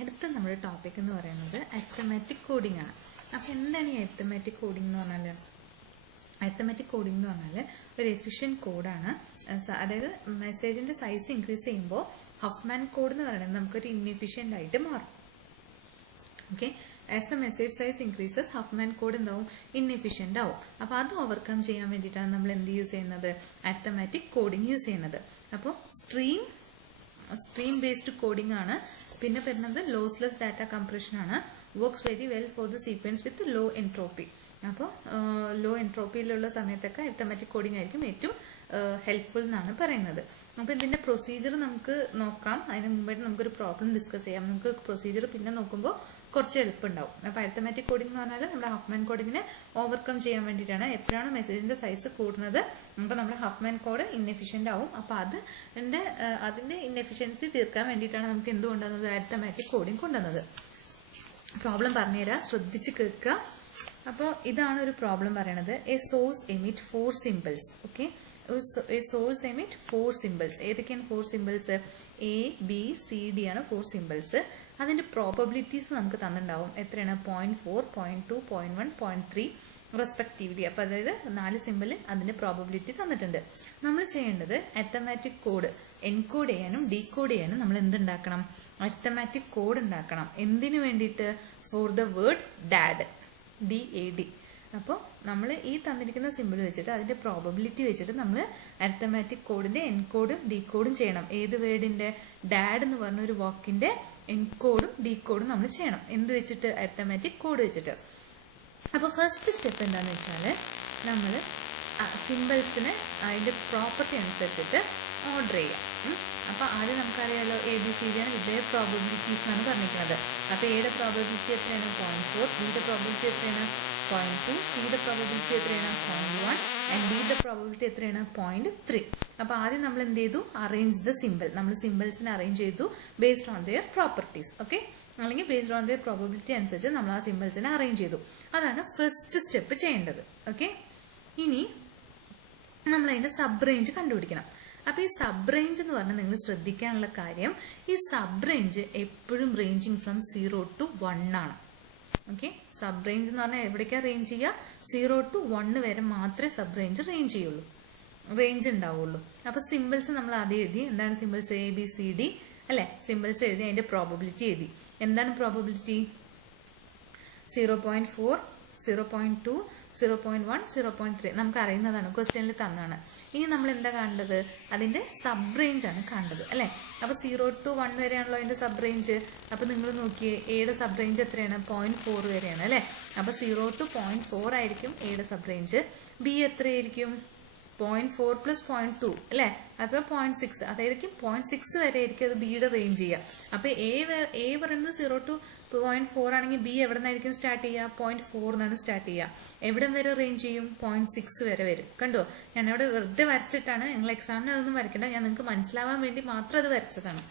അടുത്ത നമ്മുടെ ടോപ്പിക് എന്ന് പറയുന്നത് അരിത്തമാറ്റിക് കോഡിംഗ് ആണ്. അപ്പൊ എന്താണ് ഈ അരിത്തമാറ്റിക് കോഡിംഗ് എന്ന് പറഞ്ഞാൽ? അരിത്തമാറ്റിക് കോഡിംഗ് എന്ന് പറഞ്ഞാൽ ഒരു എഫിഷ്യന്റ് കോഡാണ്. അതായത് മെസ്സേജിന്റെ സൈസ് ഇൻക്രീസ് ചെയ്യുമ്പോൾ ഹഫ്മാൻ കോഡ് എന്ന് പറയുന്നത് നമുക്കൊരു ഇൻഎഫിഷ്യന്റ് ആയിട്ട് മാറും. Okay, as the message size increases Huffman code എന്താവും? ഇൻഎഫിഷ്യന്റ് ആവും. അപ്പൊ അത് ഓവർകം ചെയ്യാൻ വേണ്ടിയിട്ടാണ് നമ്മൾ എന്ത് യൂസ് ചെയ്യുന്നത്? അരിത്തമാറ്റിക് കോഡിംഗ് യൂസ് ചെയ്യുന്നത്. അപ്പോൾ സ്ട്രീം ബേസ്ഡ് കോഡിംഗ് ആണ്. പിന്നെ വരുന്നത് ലോസ്ലെസ് ഡാറ്റ കംപ്രഷൻ ആണ്. Works very well for the sequence with low entropy. അപ്പോൾ ലോ എൻട്രോപ്പിയിലുള്ള സമയത്തൊക്കെ അരിത്തമാറ്റിക് കോഡിംഗ് ആയിരിക്കും ഏറ്റവും ഹെൽപ്ഫുൾ എന്നാണ് പറയുന്നത്. അപ്പോൾ ഇതിന്റെ പ്രൊസീജിയർ നമുക്ക് നോക്കാം. അതിന് മുമ്പായിട്ട് നമുക്കൊരു പ്രോബ്ലം ഡിസ്കസ് ചെയ്യാം. നമുക്ക് പ്രൊസീജിയർ പിന്നെ നോക്കുമ്പോൾ കുറച്ച് എളുപ്പമുണ്ടാവും. അപ്പോൾ അരിത്തമാറ്റിക് കോഡിംഗ് എന്ന് പറഞ്ഞാൽ നമ്മുടെ ഹഫ്മാൻ കോഡിങ്ങിനെ ഓവർകം ചെയ്യാൻ വേണ്ടിയിട്ടാണ്. എപ്പോഴാണ് മെസ്സേജിന്റെ സൈസ് കൂടുന്നത് അപ്പോൾ നമ്മുടെ ഹഫ്മാൻ കോഡ് ഇൻഎഫിഷ്യന്റ് ആവും. അപ്പോൾ അതിന്റെ ഇൻഎഫിഷ്യൻസി തീർക്കാൻ വേണ്ടിയിട്ടാണ് നമുക്ക് എന്ത് കൊണ്ടുവന്നത്? അരിത്തമാറ്റിക് കോഡിംഗ് കൊണ്ടുവന്നത്. പ്രോബ്ലം പറഞ്ഞുതരാം, ശ്രദ്ധിച്ച് കേൾക്കുക. അപ്പോൾ ഇതാണ് ഒരു പ്രോബ്ലം പറയണത്. A source emit 4 symbols. Okay, A source emit 4 symbols. ഏതൊക്കെയാണ് 4 symbols? A, B, C, D ആണ് 4 സിമ്പിൾസ്. അതിന്റെ പ്രോബബിലിറ്റീസ് നമുക്ക് തന്നിട്ടുണ്ടാവും. എത്രയാണ്? 0.4, 0.2, 0.1, 0.3 റെസ്പെക്റ്റീവ്ലി. അപ്പൊ അതായത് 4 സിമ്പിൾ അതിന്റെ പ്രോബബിലിറ്റി തന്നിട്ടുണ്ട്. നമ്മൾ ചെയ്യേണ്ടത് അരിത്തമാറ്റിക് കോഡ് എൻകോഡ് ചെയ്യാനും ഡീകോഡ് ചെയ്യാനും നമ്മൾ എന്തുണ്ടാക്കണം? അരിത്തമാറ്റിക് കോഡ് ഉണ്ടാക്കണം. എന്തിനു വേണ്ടിയിട്ട്? For the word dad, DAD. അപ്പോൾ നമ്മൾ ഈ തന്നിരിക്കുന്ന സിമ്പിൾ വെച്ചിട്ട് അതിന്റെ പ്രോബബിലിറ്റി വെച്ചിട്ട് നമ്മൾ അരിത്തമാറ്റിക് കോഡിന്റെ എൻകോഡും ഡീകോഡും ചെയ്യണം. ഏത് വേർഡിന്റെ? ഡാഡ് എന്ന് പറഞ്ഞ ഒരു വാക്കിന്റെ എൻകോഡും ഡീകോഡും നമ്മൾ ചെയ്യണം. എന്ത് വെച്ചിട്ട്? അരിത്തമാറ്റിക് കോഡ് വെച്ചിട്ട്. അപ്പോൾ ഫസ്റ്റ് സ്റ്റെപ്പ് എന്താണെന്ന് വെച്ചാൽ നമ്മൾ സിമ്പിൾസിന് അതിന്റെ പ്രോപ്പർട്ടി അനുസരിച്ചിട്ട് ഓർഡർ ചെയ്യാം. അപ്പൊ ആദ്യം നമുക്കറിയാലോ ABCD ആണ് ഇതേ പ്രോബബിലിറ്റീസ് ആണ് പറഞ്ഞിരിക്കുന്നത്. അപ്പൊ എയുടെ പ്രോബബിലിറ്റി എത്രയാണ്? 0.4. ബിയുടെ പ്രോബബിലിറ്റി എത്രയാണ്? 0.2. സിയുടെ പ്രോബബിലിറ്റി എത്രയാണ്? 0.1. ആൻഡ് ഡിയുടെ പ്രോബബിലിറ്റി എത്രയാണ്? 0.3. അപ്പൊ ആദ്യം നമ്മൾ എന്ത് ചെയ്തു? Arrange the simple. നമ്മൾ സിമ്പിൾസിനെ അറേഞ്ച് ചെയ്തു based on their properties. Okay, അല്ലെങ്കിൽ ബേസ്ഡ് ഓൺ ദിയർ പ്രോബബിലിറ്റി അനുസരിച്ച് നമ്മൾ ആ സിമ്പിൾസിനെ അറേഞ്ച് ചെയ്തു. അതാണ് ഫസ്റ്റ് സ്റ്റെപ്പ് ചെയ്യേണ്ടത്. ഓക്കെ, ഇനി നമ്മൾ അതിന്റെ സബ് റേഞ്ച് കണ്ടുപിടിക്കണം. അപ്പൊ ഈ സബ് റേഞ്ച് എന്ന് പറഞ്ഞാൽ നിങ്ങൾ ശ്രദ്ധിക്കാനുള്ള കാര്യം, ഈ സബ് റേഞ്ച് എപ്പോഴും റേഞ്ചിങ് ഫ്രം 0 to 1 ആണ്. ഓക്കെ, സബ് റേഞ്ച് എന്ന് പറഞ്ഞാൽ എവിടേക്കാ റേഞ്ച് ചെയ്യുക? 0 to 1 വരെ മാത്രമേ സബ് റേഞ്ച് ഉണ്ടാവുള്ളൂ. അപ്പൊ സിമ്പിൾസ് നമ്മൾ ആദ്യം എഴുതി. എന്താണ് സിമ്പിൾസ്? ABCD അല്ലെ? സിമ്പിൾസ് എഴുതി, അതിന്റെ പ്രോബബിലിറ്റി എഴുതി. എന്താണ് പ്രോബബിലിറ്റി? 0.4, 0.2, 0.1, 0.3 നമുക്ക് അറിയുന്നതാണ്, ക്വസ്റ്റ്യനിൽ തന്നാണ്. ഇനി നമ്മൾ എന്താ കാണേണ്ടത്? അതിന്റെ സബ് റേഞ്ച് ആണ് കാണേണ്ടത് അല്ലെ? അപ്പൊ 0 to 1 വരെയാണല്ലോ അതിന്റെ സബ് റേഞ്ച്. അപ്പൊ നിങ്ങൾ നോക്കിയേ, എയുടെ സബ് റേഞ്ച് എത്രയാണ്? 0.4 വരെയാണ് അല്ലെ? അപ്പൊ 0 to 0.4 ആയിരിക്കും എയുടെ സബ് റേഞ്ച്. ബി എത്രയായിരിക്കും? 0.4 plus 0.2 അല്ലെ? അപ്പൊ 0.6, അതായിരിക്കും 0.6 വരെ ആയിരിക്കും അത് ബിയുടെ റേഞ്ച് ചെയ്യുക. അപ്പൊ എ പറയുന്നത് 0 to 0.4 ആണെങ്കിൽ ബി എവിടെ നിന്നായിരിക്കും സ്റ്റാർട്ട് ചെയ്യുക? 0.4 എന്നാണ് സ്റ്റാർട്ട് ചെയ്യുക. എവിടെ വരെ റേഞ്ച് ചെയ്യും? 0.6 വരെ വരും. കണ്ടോ, ഞാൻ അവിടെ വെറുതെ വരച്ചിട്ടാണ്. നിങ്ങൾ എക്സാമിന് അതൊന്നും വരയ്ക്കണ്ട, ഞാൻ നിങ്ങൾക്ക് മനസ്സിലാവാൻ വേണ്ടി മാത്രം അത് വരച്ചതാണ്.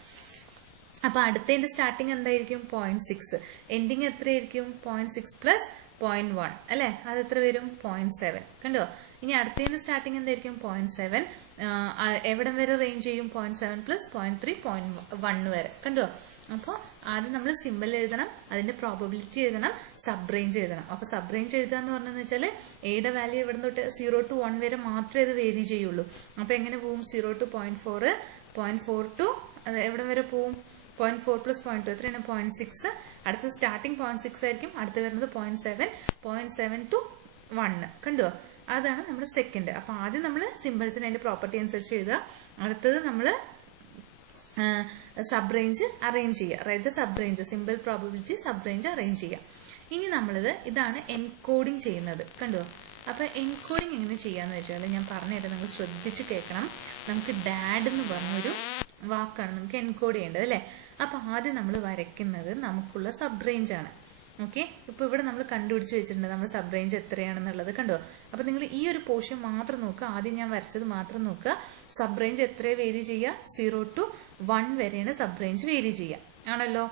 അപ്പൊ അടുത്തതിന്റെ സ്റ്റാർട്ടിങ് എന്തായിരിക്കും? 0.6. എൻഡിങ് എത്രയായിരിക്കും? 0.6 plus 0.1 അല്ലെ? അത് എത്ര വരും? 0.7. കണ്ടോ, ഇനി അടുത്തതിന്റെ സ്റ്റാർട്ടിങ് എന്തായിരിക്കും? 0.7. എവിടെ വരെ റേഞ്ച് ചെയ്യും? 0.7 plus 0.3, 0.1 വരെ. കണ്ടോ, അപ്പോൾ ആദ്യം നമ്മൾ സിമ്പിൾ എഴുതണം, അതിന്റെ പ്രോബബിലിറ്റി എഴുതണം, സബ് റേഞ്ച് എഴുതണം. അപ്പൊ സബ് റേഞ്ച് എഴുതുക എന്ന് പറഞ്ഞെന്ന് വെച്ചാൽ എയുടെ വാല്യൂ ഇവിടെ തൊട്ട് 0 to 1 വരെ മാത്രമേ ഇത് വേരി ചെയ്യുള്ളൂ. അപ്പൊ എങ്ങനെ പോവും? 0 to 0.4, 0.4 to എവിടെ വരെ പോവും? 0.4 plus 0.2 എത്രയാണ്? 0.6. അടുത്ത സ്റ്റാർട്ടിങ് 0.6 ആയിരിക്കും, അടുത്ത് വരുന്നത് 0.7, 0.7 to 1. കണ്ടോ, അതാണ് നമ്മുടെ സെക്കൻഡ്. അപ്പൊ ആദ്യം നമ്മൾ സിമ്പിൾസിന് അതിന്റെ പ്രോപ്പർട്ടി അനുസരിച്ച് എഴുതുക. അടുത്തത് നമ്മൾ സബ് റേഞ്ച് അറേഞ്ച് ചെയ്യുക. അതായത് sub range, simple probability sub range arrange ചെയ്യുക. ഇനി ഇതാണ് എൻകോഡിങ് ചെയ്യുന്നത്. കണ്ടോ, അപ്പൊ എൻകോഡിങ് എങ്ങനെ ചെയ്യാന്ന് വെച്ചാൽ ഞാൻ പറഞ്ഞുതരാം, നിങ്ങൾ ശ്രദ്ധിച്ച് കേൾക്കണം. നമുക്ക് ഡാഡ് എന്ന് പറഞ്ഞൊരു വാക്കാണ് നമുക്ക് എൻകോഡ് ചെയ്യേണ്ടത് അല്ലെ? അപ്പൊ ആദ്യം നമ്മൾ വരയ്ക്കുന്നത് നമുക്കുള്ള സബ് റേഞ്ച് ആണ്. ഓക്കെ, ഇപ്പൊ ഇവിടെ നമ്മൾ കണ്ടുപിടിച്ച് വെച്ചിട്ടുണ്ട് നമ്മൾ സബ് റേഞ്ച് എത്രയാണെന്നുള്ളത്. കണ്ടോ, അപ്പൊ നിങ്ങൾ ഈ ഒരു പോർഷൻ മാത്രം നോക്കുക. ആദ്യം ഞാൻ വരച്ചത് മാത്രം നോക്കുക. സബ് റേഞ്ച് എത്ര വേരി ചെയ്യുക? 0 to 1 വരെയാണ് സബ് റേഞ്ച് വേരി ചെയ്യുക ആണല്ലോ.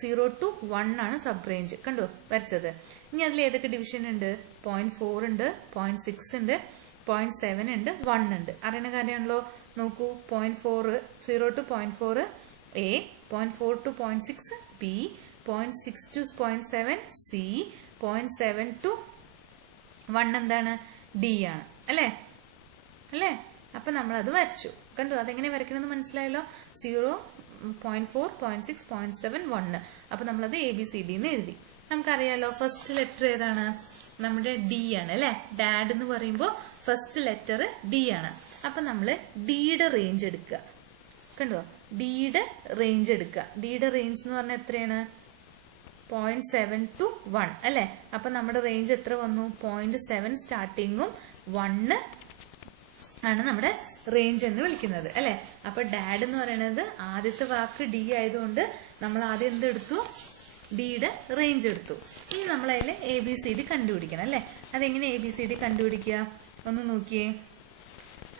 0 to 1 ആണ് സബ് റേഞ്ച്. കണ്ടോ വരച്ചത്. ഇനി അതിൽ ഏതൊക്കെ ഡിവിഷൻ ഉണ്ട്? 0.4 ഉണ്ട്, 0.6 ഉണ്ട്, 0.7 ഉണ്ട്, 1 ഉണ്ട്. അറിയണ കാര്യമാണല്ലോ. നോക്കൂ, 0.4, 0 to 0.4 A, 0.4 to 0.6 P, 0.6 to 0.7 C, 0.7 to 1 എന്താണ് ഡി ആണ് അല്ലേ അല്ലേ. അപ്പൊ നമ്മൾ അത് വരച്ചു കണ്ടു. അതെങ്ങനെ വരയ്ക്കണമെന്ന് മനസ്സിലായല്ലോ. 0, 0.4, 0.6, 0.7, 1. അപ്പൊ നമ്മളത് ABCD എന്ന് എഴുതി. നമുക്കറിയാലോ ഫസ്റ്റ് ലെറ്റർ ഏതാണ്, നമ്മുടെ ഡി ആണ് അല്ലെ. ഡാഡ് എന്ന് പറയുമ്പോൾ ഫസ്റ്റ് ലെറ്റർ ഡി ആണ്. അപ്പൊ നമ്മള് ഡിയുടെ റേഞ്ച് എടുക്കുക. കണ്ടോ, ഡിയുടെ റേഞ്ച് എടുക്കുക. ഡിയുടെ റേഞ്ച് എന്ന് പറഞ്ഞാൽ എത്രയാണ്, 0.7 to 1 അല്ലെ. അപ്പൊ നമ്മുടെ റേഞ്ച് എത്ര വന്നു, 0.7 സ്റ്റാർട്ടിങ്ങും 1 ആണ് നമ്മുടെ റേഞ്ച് എന്ന് വിളിക്കുന്നത് അല്ലെ. അപ്പൊ ഡാഡ് എന്ന് പറയുന്നത് ആദ്യത്തെ വാക്ക് ഡി ആയതുകൊണ്ട് നമ്മൾ ആദ്യം എന്തെടുത്തു, ഡിയുടെ റേഞ്ച് എടുത്തു. ഇനി നമ്മൾ അതിൽ ABCD കണ്ടുപിടിക്കണം അല്ലെ. അതെങ്ങനെ ABCD കണ്ടുപിടിക്കുക ഒന്ന് നോക്കിയേ.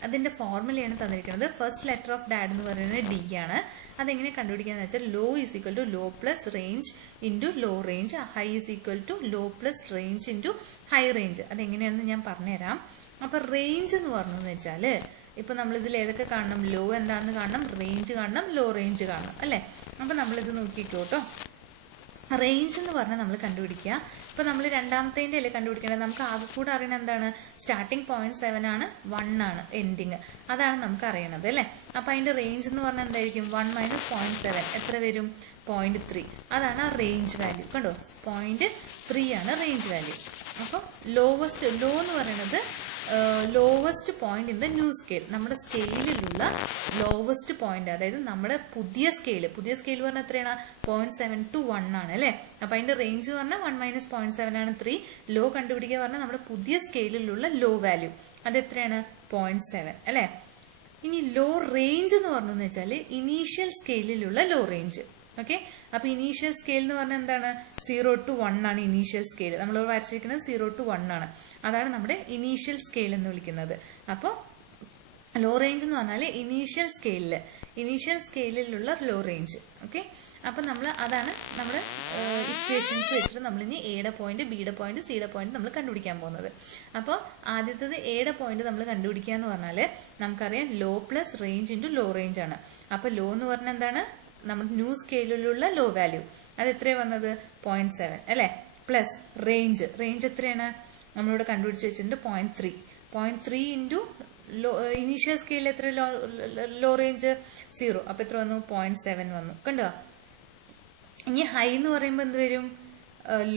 അതിന്റെ ഫോർമുലയാണ് തന്നിരിക്കുന്നത്. ഫസ്റ്റ് ലെറ്റർ ഓഫ് ഡാഡ് എന്ന് പറയുന്നത് ഡി ആണ്. അതെങ്ങനെ കണ്ടുപിടിക്കാന്ന് വെച്ചാൽ low is equal to low plus range into low range, high is equal to low plus range into high range. അതെങ്ങനെയാണെന്ന് ഞാൻ പറഞ്ഞുതരാം. അപ്പൊ റേഞ്ച് എന്ന് പറഞ്ഞെന്ന് വെച്ചാല് ഇപ്പൊ നമ്മൾ ഇതിൽ ഏതൊക്കെ കാണണം, ലോ എന്താണെന്ന് കാണണം, റേഞ്ച് കാണണം, ലോ റേഞ്ച് കാണണം അല്ലെ. അപ്പൊ നമ്മളിത് നോക്കിക്കോട്ടോ. റേഞ്ച് എന്ന് പറഞ്ഞാൽ നമ്മൾ കണ്ടുപിടിക്കുക. ഇപ്പൊ നമ്മൾ രണ്ടാമത്തേന്റെ അല്ലേ കണ്ടുപിടിക്കേണ്ടത്. നമുക്ക് ആകെ കൂടെ അറിയണത് എന്താണ്, സ്റ്റാർട്ടിങ് 0.7 ആണ്, 1 ആണ് എൻഡിങ്. അതാണ് നമുക്ക് അറിയണത് അല്ലെ. അപ്പൊ അതിന്റെ റേഞ്ച് എന്ന് പറഞ്ഞാൽ എന്തായിരിക്കും, 1 മൈനസ് 0.7 എത്ര വരും, 0.3. അതാണ് ആ റേഞ്ച് വാല്യൂ. കണ്ടോ, 0.3 ആണ് റേഞ്ച് വാല്യൂ. അപ്പൊ ലോവസ്റ്റ്, ലോ എന്ന് പറയുന്നത് lowest point in the new scale. നമ്മുടെ സ്കെയിലിലുള്ള ലോവസ്റ്റ് പോയിന്റ്, അതായത് നമ്മുടെ പുതിയ സ്കെയിൽ പറഞ്ഞാൽ എത്രയാണ്, 0.7 to 1 ആണ് അല്ലെ. അപ്പൊ അതിന്റെ റേഞ്ച് പറഞ്ഞാൽ 1 മൈനസ് 0.7 ആണ് 3. ലോ കണ്ടുപിടിക്കുക പറഞ്ഞാൽ നമ്മുടെ പുതിയ സ്കെയിലിലുള്ള ലോ വാല്യൂ അത് എത്രയാണ്, 0.7 അല്ലെ. ഇനി ലോ റേഞ്ച് എന്ന് പറഞ്ഞെന്ന് വെച്ചാൽ ഇനീഷ്യൽ സ്കെയിലിലുള്ള ലോ റേഞ്ച്. ഓക്കെ, അപ്പൊ ഇനീഷ്യൽ സ്കെയിൽ എന്ന് പറഞ്ഞാൽ എന്താണ്, 0 to 1 ആണ് ഇനീഷ്യൽ സ്കെയിൽ. നമ്മൾ വരച്ചിരിക്കുന്നത് 0 to 1 ആണ്. അതാണ് നമ്മുടെ ഇനീഷ്യൽ സ്കെയിൽ എന്ന് വിളിക്കുന്നത്. അപ്പൊ ലോ റേഞ്ച് എന്ന് പറഞ്ഞാൽ ഇനീഷ്യൽ സ്കെയിലിലുള്ള ലോ റേഞ്ച്. ഓക്കെ, അപ്പൊ നമ്മൾ അതാണ് നമ്മുടെ ഇക്വേഷൻസ് വെച്ചിട്ട് നമ്മൾ ഇനി എയുടെ പോയിന്റ്, ബിയുടെ പോയിന്റ്, സിയുടെ പോയിന്റ് നമ്മൾ കണ്ടുപിടിക്കാൻ പോകുന്നത്. അപ്പോൾ ആദ്യത്തത് എയുടെ പോയിന്റ് നമ്മൾ കണ്ടുപിടിക്കുക എന്ന് പറഞ്ഞാൽ നമുക്കറിയാം low plus range into low range ആണ്. അപ്പൊ ലോ എന്ന് പറഞ്ഞാൽ എന്താണ്, നമ്മുടെ ന്യൂ സ്കെയിലിലുള്ള ലോ വാല്യൂ അത് എത്രയാണ് വന്നത്, 0.7 അല്ലെ. പ്ലസ് റേഞ്ച് എത്രയാണ്, നമ്മളിവിടെ കണ്ടുപിടിച്ച് വെച്ചിട്ടുണ്ട് 0.3 ഇൻറ്റു ലോ ഇനീഷ്യൽ സ്കെയിൽ എത്ര ലോ റേഞ്ച് 0. അപ്പൊ എത്ര വന്നു, 0.7 വന്നു. കണ്ടോ. ഇനി ഹൈ എന്ന് പറയുമ്പോൾ എന്ത് വരും,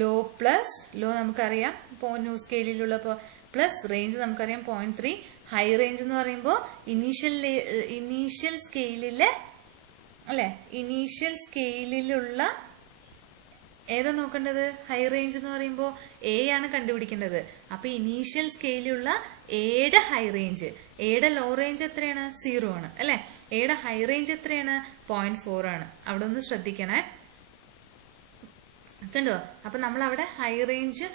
ലോ നമുക്കറിയാം ന്യൂ സ്കെയിലുള്ള പ്ലസ് റേഞ്ച് നമുക്കറിയാം 0.3. ഹൈ റേഞ്ച് എന്ന് പറയുമ്പോൾ ഇനീഷ്യൽ സ്കെയിലിലെ അല്ലെ, ഇനീഷ്യൽ സ്കെയിലിലുള്ള ഏതാ നോക്കേണ്ടത്, ഹൈ റേഞ്ച് എന്ന് പറയുമ്പോൾ എ ആണ് കണ്ടുപിടിക്കേണ്ടത്. അപ്പൊ ഇനീഷ്യൽ സ്കെയിലുള്ള എയുടെ ഹൈ റേഞ്ച്, എയുടെ ലോ റേഞ്ച് എത്രയാണ്, 0 ആണ് അല്ലെ. എയുടെ ഹൈ റേഞ്ച് എത്രയാണ്, 0.4 ആണ്. അവിടെ ഒന്ന് ശ്രദ്ധിക്കണേ. കണ്ടോ. അപ്പൊ നമ്മൾ അവിടെ ഹൈ റേഞ്ച്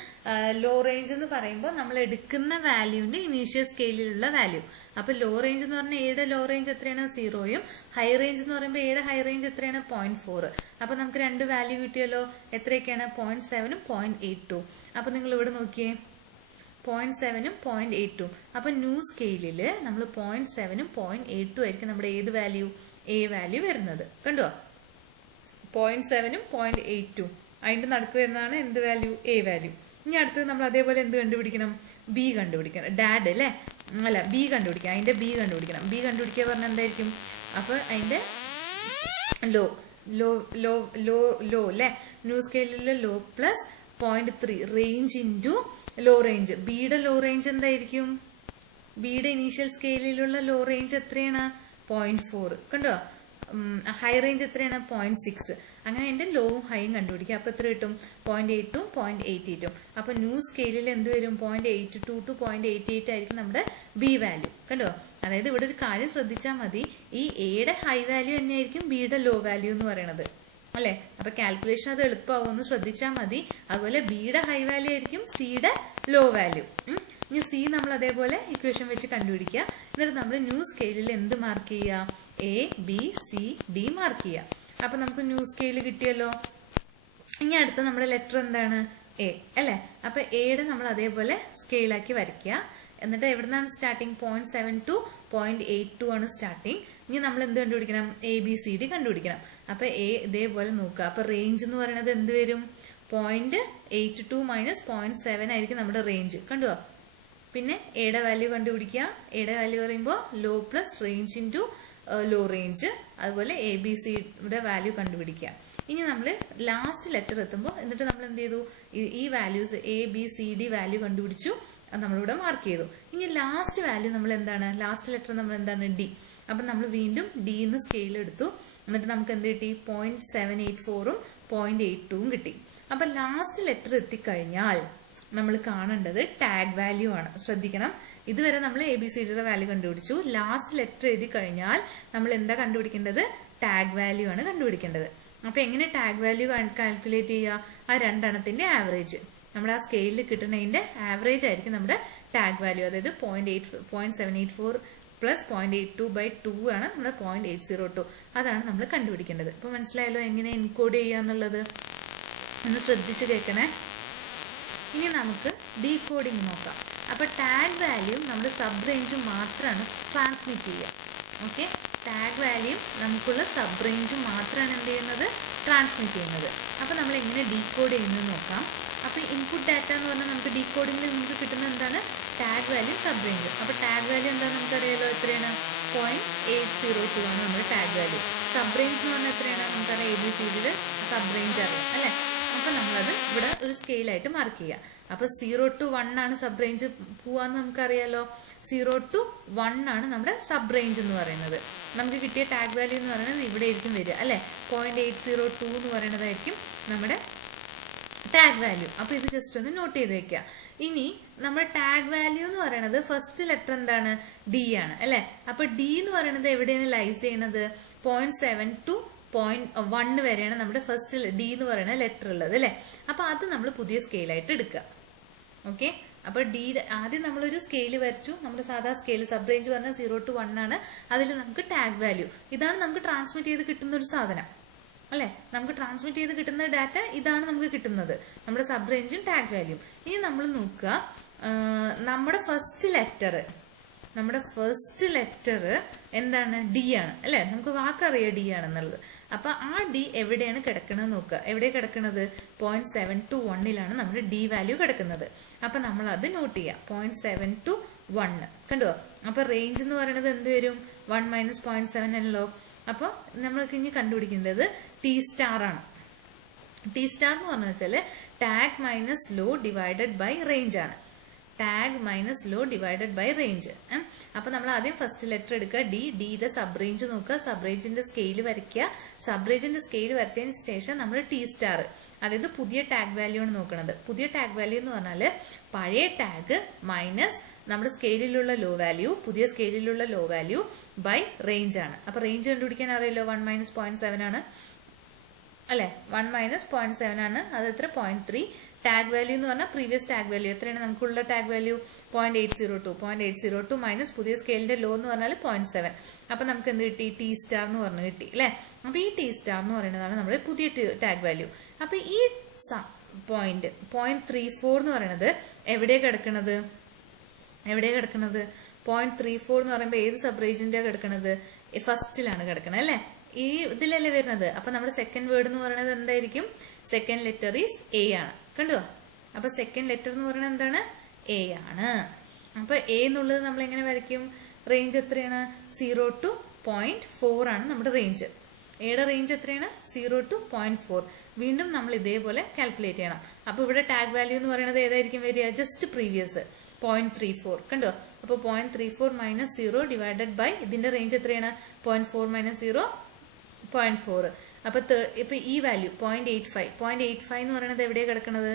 ലോ റേഞ്ച് എന്ന് പറയുമ്പോൾ നമ്മൾ എടുക്കുന്ന വാല്യൂന്റെ ഇനീഷ്യൽ സ്കെയിലിലുള്ള വാല്യൂ. അപ്പൊ ലോ റേഞ്ച് എന്ന് പറഞ്ഞാൽ എയുടെ ലോ റേഞ്ച് എത്രയാണ്, 0യും ഹൈ റേഞ്ച് എന്ന് പറയുമ്പോൾ എയുടെ ഹൈ റേഞ്ച് എത്രയാണ്, 0.4. അപ്പൊ നമുക്ക് രണ്ട് വാല്യൂ കിട്ടിയല്ലോ. എത്രയൊക്കെയാണ്, 0.7ഉം 0.82. അപ്പൊ നിങ്ങൾ ഇവിടെ നോക്കിയേ, 0.7ഉം 0.82. അപ്പൊ ന്യൂ സ്കെയിലില് നമ്മൾ 0.7ഉം 0.82 ആയിരിക്കും നമ്മുടെ ഏത് വാല്യൂ, എ വാല്യൂ വരുന്നത്. കണ്ടോ, 0.7ഉം 0.82 അതിന്റെ നടുക്ക് വരുന്നതാണ് എന്ത് വാല്യൂ, എ വാല്യൂ. ഇനി അടുത്തത് നമ്മൾ അതേപോലെ എന്ത് കണ്ടുപിടിക്കണം, ബി കണ്ടുപിടിക്കണം. ഡാഡ് അല്ലെ, അല്ല ബി കണ്ടുപിടിക്കാം. അതിന്റെ ബി കണ്ടുപിടിക്കണം. ബി കണ്ടുപിടിക്കുക പറഞ്ഞാൽ എന്തായിരിക്കും, അപ്പൊ അതിന്റെ ലോ അല്ലെ, ന്യൂ സ്കെയിലുള്ള low plus 0.3 range into low range. ബിയുടെ ലോ റേഞ്ച് എന്തായിരിക്കും, ബിയുടെ ഇനീഷ്യൽ സ്കെയിലിലുള്ള ലോ റേഞ്ച് എത്രയാണ്, 0.4. കണ്ടോ. ഹൈ റേഞ്ച് എത്രയാണ്, 0.6. അങ്ങനെ അതിന്റെ ലോവും ഹൈയും കണ്ടുപിടിക്കുക. അപ്പൊ എത്ര കിട്ടും, 0.82, 0.88. അപ്പൊ ന്യൂ സ്കെയിലിൽ എന്ത് വരും, 0.82 to 0.88 ആയിരിക്കും നമ്മുടെ ബി വാല്യൂ. കണ്ടോ. അതായത് ഇവിടെ ഒരു കാര്യം ശ്രദ്ധിച്ചാൽ മതി, ഈ എയുടെ ഹൈ വാല്യൂ തന്നെയായിരിക്കും ബിയുടെ ലോ വാല്യൂ എന്ന് പറയുന്നത് അല്ലെ. അപ്പൊ കാൽക്കുലേഷൻ അത് എളുപ്പമാവുമെന്ന് ശ്രദ്ധിച്ചാൽ മതി. അതുപോലെ ബിയുടെ ഹൈ വാല്യൂ ആയിരിക്കും സിയുടെ ലോ വാല്യൂ. ഇനി സി നമ്മൾ അതേപോലെ ഇക്വേഷൻ വെച്ച് കണ്ടുപിടിക്കുക. എന്നിട്ട് നമ്മൾ ന്യൂ സ്കെയിലിൽ എന്ത് മാർക്ക് ചെയ്യുക, A B C D mark ചെയ്യുക. അപ്പൊ നമുക്ക് ന്യൂ സ്കെയിൽ കിട്ടിയല്ലോ. ഇനി അടുത്ത നമ്മുടെ ലെറ്റർ എന്താണ്, എ അല്ലെ. അപ്പൊ എയുടെ നമ്മൾ അതേപോലെ സ്കെയിലാക്കി വരയ്ക്കുക. എന്നിട്ട് എവിടുന്നാണ് സ്റ്റാർട്ടിങ് 0.7 to 0.82 ആണ് സ്റ്റാർട്ടിങ്. ഇനി നമ്മൾ എന്ത് കണ്ടുപിടിക്കണം? ABCD കണ്ടുപിടിക്കണം. അപ്പൊ ഇതേപോലെ നോക്കുക. അപ്പൊ റേഞ്ച് എന്ന് പറയുന്നത് എന്ത് വരും? 0.82 മൈനസ് 0.7 ആയിരിക്കും നമ്മുടെ റേഞ്ച്. കണ്ടുവോ? പിന്നെ എയുടെ വാല്യൂ കണ്ടുപിടിക്കുക. എയുടെ വാല്യൂ പറയുമ്പോൾ low plus range into low range. അതുപോലെ ABCയുടെ വാല്യൂ കണ്ടുപിടിക്കുക. ഇനി നമ്മൾ ലാസ്റ്റ് ലെറ്റർ എത്തുമ്പോൾ എന്നിട്ട് നമ്മൾ എന്ത് ചെയ്തു? ഈ വാല്യൂസ് ABCD വാല്യൂ കണ്ടുപിടിച്ചു. അത് നമ്മളിവിടെ മാർക്ക് ചെയ്തു. ഇനി ലാസ്റ്റ് വാല്യൂ നമ്മൾ എന്താണ്? ലാസ്റ്റ് ലെറ്റർ നമ്മൾ എന്താണ്? D. അപ്പൊ നമ്മൾ വീണ്ടും D എന്ന് സ്കെയിൽ എടുത്തു. എന്നിട്ട് നമുക്ക് എന്ത് കിട്ടി? 0.784ഉം 0.82ഉം കിട്ടി. അപ്പൊ ലാസ്റ്റ് ലെറ്റർ എത്തിക്കഴിഞ്ഞാൽ നമ്മൾ കാണേണ്ടത് ടാഗ് വാല്യൂ ആണ്. ശ്രദ്ധിക്കണം, ഇതുവരെ നമ്മൾ ABCDയുടെ വാല്യൂ കണ്ടുപിടിച്ചു. ലാസ്റ്റ് ലെറ്റർ എഴുതി കഴിഞ്ഞാൽ നമ്മൾ എന്താ കണ്ടുപിടിക്കേണ്ടത്? ടാഗ് വാല്യൂ ആണ് കണ്ടുപിടിക്കേണ്ടത്. അപ്പൊ എങ്ങനെ ടാഗ് വാല്യൂ കാൽക്കുലേറ്റ് ചെയ്യുക? ആ രണ്ടെണ്ണത്തിന്റെ ആവറേജ്, നമ്മുടെ ആ സ്കെയിലിൽ കിട്ടുന്നതിന്റെ ആവറേജ് ആയിരിക്കും നമ്മുടെ ടാഗ് വാല്യൂ. അതായത് 0.784 പ്ലസ് 0.82/2 ആണ് നമ്മുടെ 0.802. അതാണ് നമ്മൾ കണ്ടുപിടിക്കേണ്ടത്. അപ്പൊ മനസ്സിലായല്ലോ എങ്ങനെ എൻകോഡ് ചെയ്യാന്നുള്ളത്? ഒന്ന് ശ്രദ്ധിച്ച് കേൾക്കണേ. ഇനി നമുക്ക് ഡീകോഡിംഗ് നോക്കാം. അപ്പൊ ടാഗ് വാല്യൂ നമ്മുടെ സബ് റേഞ്ച് മാത്രമാണ് ട്രാൻസ്മിറ്റ് ചെയ്യുക. ഓക്കെ, ടാഗ് വാല്യൂ നമുക്കുള്ള സബ് റേഞ്ച് മാത്രമാണ് എന്ത് ചെയ്യുന്നത്? ട്രാൻസ്മിറ്റ് ചെയ്യുന്നത്. അപ്പൊ നമ്മൾ എങ്ങനെ ഡീകോഡ് ചെയ്യുന്നത് നോക്കാം. അപ്പൊ ഇൻപുട്ട് ഡാറ്റ എന്ന് പറഞ്ഞാൽ നമുക്ക് ഡീകോഡിംഗിൽ നമുക്ക് കിട്ടുന്ന എന്താണ്? Tag value sub range. അപ്പൊ ടാഗ് വാല്യൂ എന്താണെന്ന് നമുക്കറിയാലോ. എത്രയാണ്? 0.802 ആണ് നമ്മുടെ ടാഗ് വാല്യൂ. സബ് റേഞ്ച് എന്ന് പറഞ്ഞാൽ എത്രയാണ്? നമുക്കറിയാം ABCDയുടെ സബ് റേഞ്ച് അറിയാം അല്ലെ. അപ്പൊ നമ്മളത് ഇവിടെ ഒരു സ്കെയിലായിട്ട് മാർക്ക് ചെയ്യുക. അപ്പൊ 0 to 1 ആണ് സബ് റേഞ്ച് പോവാന്ന് നമുക്കറിയാലോ. 0 to 1 ആണ് നമ്മുടെ സബ് റേഞ്ച് എന്ന് പറയുന്നത്. നമുക്ക് കിട്ടിയ ടാഗ് വാല്യൂ എന്ന് പറയുന്നത് ഇവിടെ ആയിരിക്കും വരിക അല്ലെ. 0.802 എന്ന് പറയുന്നതായിരിക്കും നമ്മുടെ ടാഗ് വാല്യൂ. അപ്പൊ ഇത് ജസ്റ്റ് ഒന്ന് നോട്ട് ചെയ്ത് വെക്കുക. ഇനി നമ്മുടെ ടാഗ് വാല്യൂ എന്ന് പറയുന്നത് ഫസ്റ്റ് ലെറ്റർ എന്താണ്? D ആണ് അല്ലെ. അപ്പൊ D എന്ന് പറയുന്നത് എവിടെയാണ് ലൈസ് ചെയ്യുന്നത്? 0.7 to 0.1 വരെയാണ് നമ്മുടെ ഫസ്റ്റ് D എന്ന് പറയുന്ന ലെറ്റർ ഉള്ളത് അല്ലെ. അപ്പൊ അത് നമ്മൾ പുതിയ സ്കെയിലായിട്ട് എടുക്കുക. ഓക്കെ, അപ്പൊ D ആദ്യം നമ്മളൊരു സ്കെയില് വരച്ചു. നമ്മുടെ സാധാ സ്കെയിൽ സബ് റേഞ്ച് പറഞ്ഞാൽ 0 to 1 ആണ്. അതിൽ നമുക്ക് ടാഗ് വാല്യൂ, ഇതാണ് നമുക്ക് ട്രാൻസ്മിറ്റ് ചെയ്ത് കിട്ടുന്ന ഒരു സാധനം അല്ലെ. നമുക്ക് ട്രാൻസ്മിറ്റ് ചെയ്ത് കിട്ടുന്ന ഡാറ്റ ഇതാണ് നമുക്ക് കിട്ടുന്നത്, നമ്മുടെ സബ് റേഞ്ചും ടാഗ് വാല്യൂ. ഇനി നമ്മൾ നോക്കുക, നമ്മുടെ ഫസ്റ്റ് ലെറ്റർ എന്താണ്? D ആണ് അല്ലെ. നമുക്ക് വാക്കറിയാം D ആണെന്നുള്ളത്. അപ്പൊ ആ D എവിടെയാണ് കിടക്കുന്നത് നോക്കുക. എവിടെ കിടക്കുന്നത്? 0.7 to 1 നമ്മുടെ D വാല്യൂ കിടക്കുന്നത്. അപ്പൊ നമ്മൾ അത് നോട്ട് ചെയ്യാം. 0.7 to 1 കണ്ടോ. അപ്പൊ റേഞ്ച് എന്ന് പറയുന്നത് എന്ത് വരും? 1 മൈനസ് 0.7 അല്ലോ. അപ്പൊ നമ്മൾക്ക് ഇനി കണ്ടുപിടിക്കേണ്ടത് T സ്റ്റാർ ആണ്. T സ്റ്റാർ എന്ന് പറഞ്ഞു വെച്ചാല് tag minus low divided by range ആണ്. Tag minus low divided by range. അപ്പൊ നമ്മൾ ആദ്യം ഫസ്റ്റ് ലെറ്റർ എടുക്കുക, ഡിയുടെ സബ് റേഞ്ച് നോക്കുക, സബ് റേഞ്ചിന്റെ സ്കെയിൽ വരയ്ക്കുക. സബ് റേഞ്ചിന്റെ സ്കെയിൽ വരച്ചതിന് ശേഷം നമ്മൾ T സ്റ്റാർ, അതായത് പുതിയ ടാഗ് വാല്യൂ ആണ് നോക്കുന്നത്. പുതിയ ടാഗ് വാല്യൂ എന്ന് പറഞ്ഞാല് പഴയ ടാഗ് മൈനസ് നമ്മുടെ സ്കെയിലിലുള്ള ലോ വാല്യൂ, പുതിയ സ്കെയിലിലുള്ള ലോ വാല്യൂ ബൈ റേഞ്ച് ആണ്. അപ്പൊ റേഞ്ച് കണ്ടുപിടിക്കാൻ അറിയാലോ, 1 മൈനസ് 0.7 ആണ് അല്ലെ. 1 മൈനസ് 0.7 ആണ്, അത് എത്ര? 0.3. ടാഗ് വാല്യൂ എന്ന് പറഞ്ഞാൽ പ്രീവിയസ് ടാഗ് വാല്യൂ എത്രയാണ് നമുക്കുള്ള ടാഗ് വാല്യൂ? 0.802. 0.802 മൈനസ് പുതിയ സ്കെയിലിന്റെ ലോ എന്ന് പറഞ്ഞാൽ 0.7. അപ്പൊ നമുക്ക് എന്ത് കിട്ടി? T സ്റ്റാർ എന്ന് പറഞ്ഞു കിട്ടി അല്ലെ. അപ്പൊ ഈ T സ്റ്റാർ എന്ന് പറയുന്നതാണ് നമ്മുടെ പുതിയ ടാഗ് വാല്യൂ. അപ്പൊ ഈ പോയിന്റ് 0.34 എന്ന് പറയുന്നത് എവിടെയാ കിടക്കുന്നത്? 0.34 എന്ന് പറയുമ്പോൾ ഏത് സബ് റേഞ്ചിന്റെ കിടക്കുന്നത്? ഫസ്റ്റിലാണ് കിടക്കുന്നത് അല്ലെ. ഈ ഇതിലല്ലേ വരുന്നത്. അപ്പൊ നമ്മുടെ സെക്കൻഡ് വേർഡ് എന്ന് പറയുന്നത് എന്തായിരിക്കും? സെക്കൻഡ് ലെറ്റർ ഈസ് A ആണ്. കണ്ടോ. അപ്പൊ സെക്കൻഡ് ലെറ്റർ എന്ന് പറയുന്നത് എന്താണ്? A ആണ്. അപ്പൊ A എന്നുള്ളത് നമ്മൾ എങ്ങനെ വരയ്ക്കും? റേഞ്ച് എത്രയാണ്? 0 to 0.4 ആണ് നമ്മുടെ റേഞ്ച്. എയുടെ റേഞ്ച് എത്രയാണ്? 0 to 0.4. വീണ്ടും നമ്മൾ ഇതേപോലെ കാൽക്കുലേറ്റ് ചെയ്യണം. അപ്പൊ ഇവിടെ ടാഗ് വാല്യൂ എന്ന് പറയുന്നത് ഏതായിരിക്കും വരിക? Just previous 0.34. കണ്ടോ. അപ്പൊ 0.34 മൈനസ് 0 ഡിവൈഡഡ് ബൈ ഇതിന്റെ റേഞ്ച് എത്രയാണ്? 0.4 മൈനസ് 0 0.4. അപ്പൊ ഈ വാല്യൂ 0.85. 0.85 എന്ന് പറയുന്നത് എവിടെയാണ് കിടക്കുന്നത്?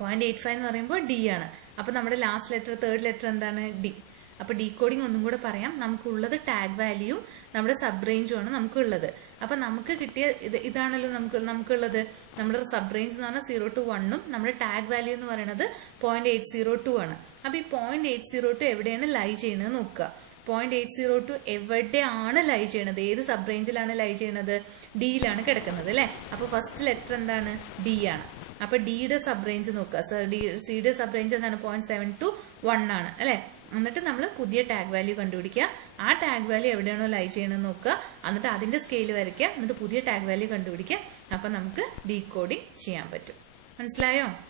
0.85 എന്ന് പറയുമ്പോൾ D ആണ്. അപ്പൊ നമ്മുടെ ലാസ്റ്റ് ലെറ്റർ, തേർഡ് ലെറ്റർ എന്താണ്? D. അപ്പൊ ഡീകോഡിംഗ് ഒന്നും കൂടെ പറയാം. നമുക്കുള്ളത് ടാഗ് വാല്യൂയും നമ്മുടെ സബ് റേഞ്ചും ആണ് നമുക്കുള്ളത്. അപ്പൊ നമുക്ക് കിട്ടിയ ഇതാണല്ലോ നമുക്കുള്ളത്. നമ്മുടെ സബ് റേഞ്ച് എന്ന് പറഞ്ഞാൽ 0 to 1ഉം നമ്മുടെ ടാഗ് വാല്യൂ എന്ന് പറയുന്നത് 0.802 ആണ്. അപ്പൊ ഈ 0.802 എവിടെയാണ് ലൈ ചെയ്യുന്നത് നോക്കുക. 0.802 എവിടെയാണ് ലൈ ചെയ്യണത്? ഏത് സബ് റേഞ്ചിലാണ് ലൈ ചെയ്യണത്? ഡിയിലാണ് കിടക്കുന്നത് അല്ലെ. അപ്പൊ ഫസ്റ്റ് ലെറ്റർ എന്താണ്? D ആണ്. അപ്പൊ ഡിയുടെ സബ് റേഞ്ച് നോക്കുക. സിയുടെ സബ് റേഞ്ച് എന്താണ്? 0.7 to 1 ആണ് അല്ലെ. എന്നിട്ട് നമ്മൾ പുതിയ ടാഗ് വാല്യൂ കണ്ടുപിടിക്കുക. ആ ടാഗ് വാല്യൂ എവിടെയാണോ ലൈ ചെയ്യണമെന്ന് നോക്കുക. എന്നിട്ട് അതിന്റെ സ്കെയിൽ വരയ്ക്കുക. എന്നിട്ട് പുതിയ ടാഗ് വാല്യൂ കണ്ടുപിടിക്കുക. അപ്പൊ നമുക്ക് ഡീകോഡിങ് ചെയ്യാൻ പറ്റും. മനസ്സിലായോ?